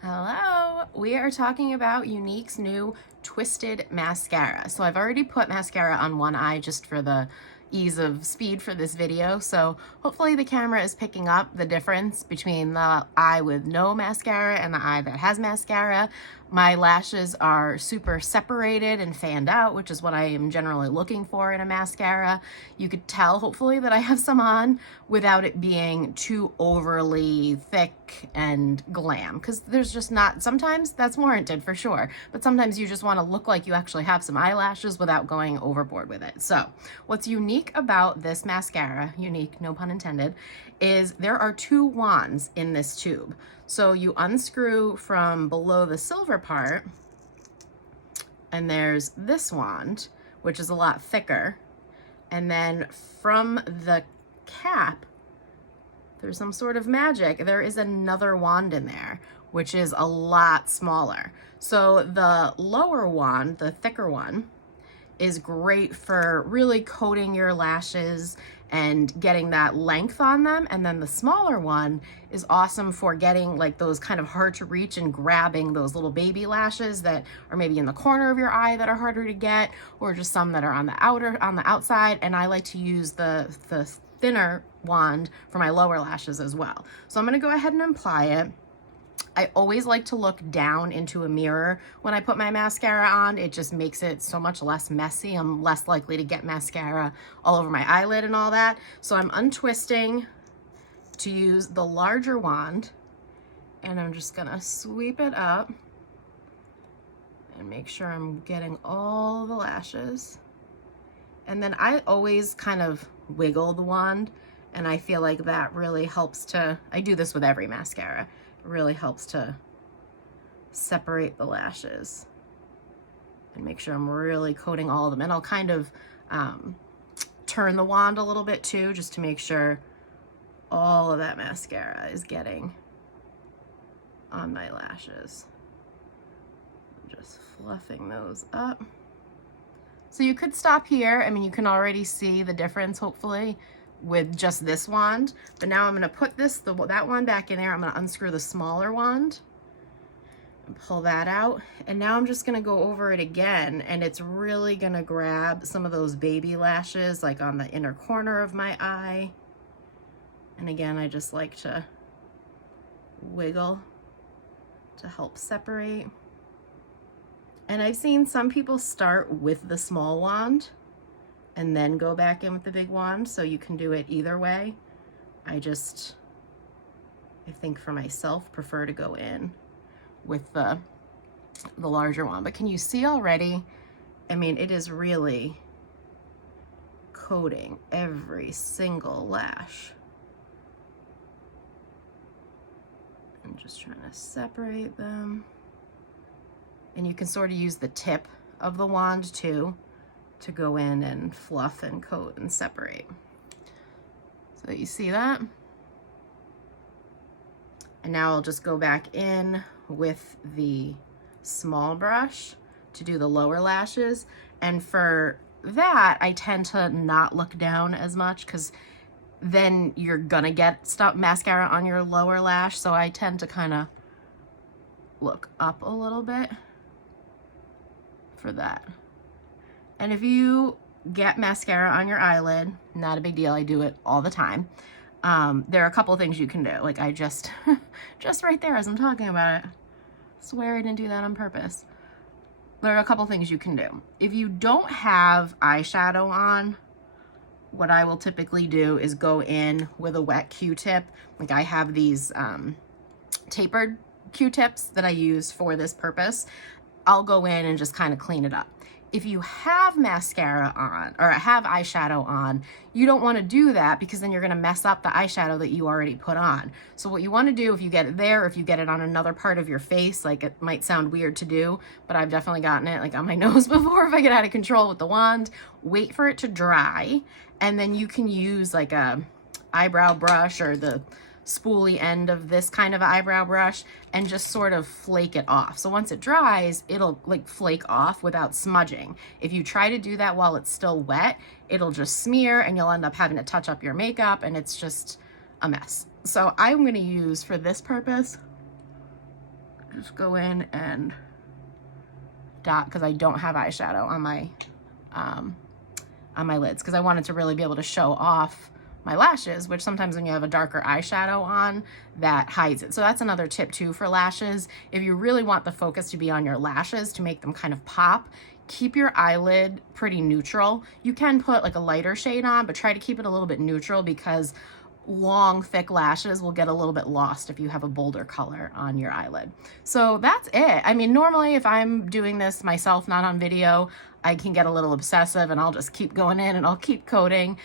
Hello, we are talking about Younique's new Twisted Mascara. So I've already put mascara on one eye just for the ease of speed for this video. So hopefully the camera is picking up the difference between the eye with no mascara and the eye that has mascara. My lashes are super separated and fanned out, which is what I am generally looking for in a mascara. You could tell, hopefully, that I have some on without it being too overly thick and glam, because there's just not, sometimes that's warranted for sure, but sometimes you just want to look like you actually have some eyelashes without going overboard with it. So what's unique about this mascara, unique, no pun intended, is there are two wands in this tube. So you unscrew from below the silver part, and there's this wand, which is a lot thicker. And then from the cap, there's some sort of magic. There is another wand in there, which is a lot smaller. So the lower wand, the thicker one, is great for really coating your lashes and getting that length on them. And then the smaller one is awesome for getting like those kind of hard to reach and grabbing those little baby lashes that are maybe in the corner of your eye that are harder to get, or just some that are on the outside. And I like to use the thinner wand for my lower lashes as well. So I'm gonna go ahead and apply it. I always like to look down into a mirror when I put my mascara on. It just makes it so much less messy. I'm less likely to get mascara all over my eyelid and all that. So I'm untwisting to use the larger wand, and I'm just gonna sweep it up and make sure I'm getting all the lashes. And then I always kind of wiggle the wand, and I feel like that really helps to, I do this with every mascara, really helps to separate the lashes and make sure I'm really coating all of them. And I'll kind of turn the wand a little bit too, just to make sure all of that mascara is getting on my lashes. I'm just fluffing those up. So you could stop here. I mean, you can already see the difference, hopefully, with just this wand. But now I'm going to put that wand back in there. I'm going to unscrew the smaller wand and pull that out. And now I'm just going to go over it again, and it's really going to grab some of those baby lashes like on the inner corner of my eye. And again, I just like to wiggle to help separate. And I've seen some people start with the small wand and then go back in with the big wand, so you can do it either way. I think for myself, prefer to go in with the larger one. But can you see already? I mean, it is really coating every single lash. I'm just trying to separate them. And you can sort of use the tip of the wand too to go in and fluff and coat and separate. So you see that? And now I'll just go back in with the small brush to do the lower lashes. And for that, I tend to not look down as much, because then you're gonna get mascara on your lower lash. So I tend to kind of look up a little bit for that. And if you get mascara on your eyelid, not a big deal. I do it all the time. There are a couple of things you can do. Like I just right there as I'm talking about it, I swear I didn't do that on purpose. There are a couple of things you can do. If you don't have eyeshadow on, what I will typically do is go in with a wet Q-tip. Like I have these tapered Q-tips that I use for this purpose. I'll go in and just kind of clean it up. If you have mascara on or have eyeshadow on, you don't want to do that, because then you're going to mess up the eyeshadow that you already put on. So what you want to do, if you get it there, if you get it on another part of your face, like it might sound weird to do, but I've definitely gotten it like on my nose before if I get out of control with the wand, wait for it to dry, and then you can use like a eyebrow brush or the spoolie end of this kind of eyebrow brush and just sort of flake it off. So once it dries, it'll like flake off without smudging. If you try to do that while it's still wet, it'll just smear and you'll end up having to touch up your makeup, and it's just a mess. So I'm going to use, for this purpose, just go in and dot, because I don't have eyeshadow on my lids, because I wanted to really be able to show off my lashes, which sometimes when you have a darker eyeshadow on, that hides it. So that's another tip too for lashes. If you really want the focus to be on your lashes to make them kind of pop, keep your eyelid pretty neutral. You can put like a lighter shade on, but try to keep it a little bit neutral, because long, thick lashes will get a little bit lost if you have a bolder color on your eyelid. So that's it. I mean, normally if I'm doing this myself, not on video, I can get a little obsessive and I'll just keep going in and I'll keep coating.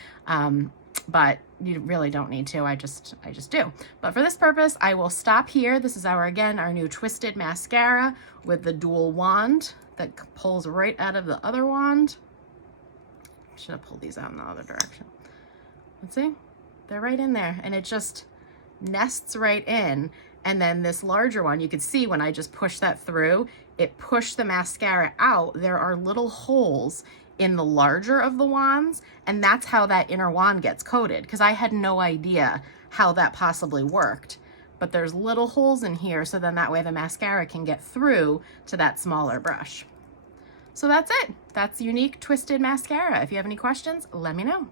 But you really don't need to. I just do. But for this purpose, I will stop here. This is again, our new Twisted Mascara with the dual wand that pulls right out of the other wand. Should have pulled these out in the other direction. Let's see. They're right in there, and it just nests right in. And then this larger one, you could see when I just pushed that through, it pushed the mascara out. There are little holes in the larger of the wands, and that's how that inner wand gets coated, because I had no idea how that possibly worked. But there's little holes in here, so then that way the mascara can get through to that smaller brush. So that's it. That's Younique Twisted Mascara. If you have any questions, let me know.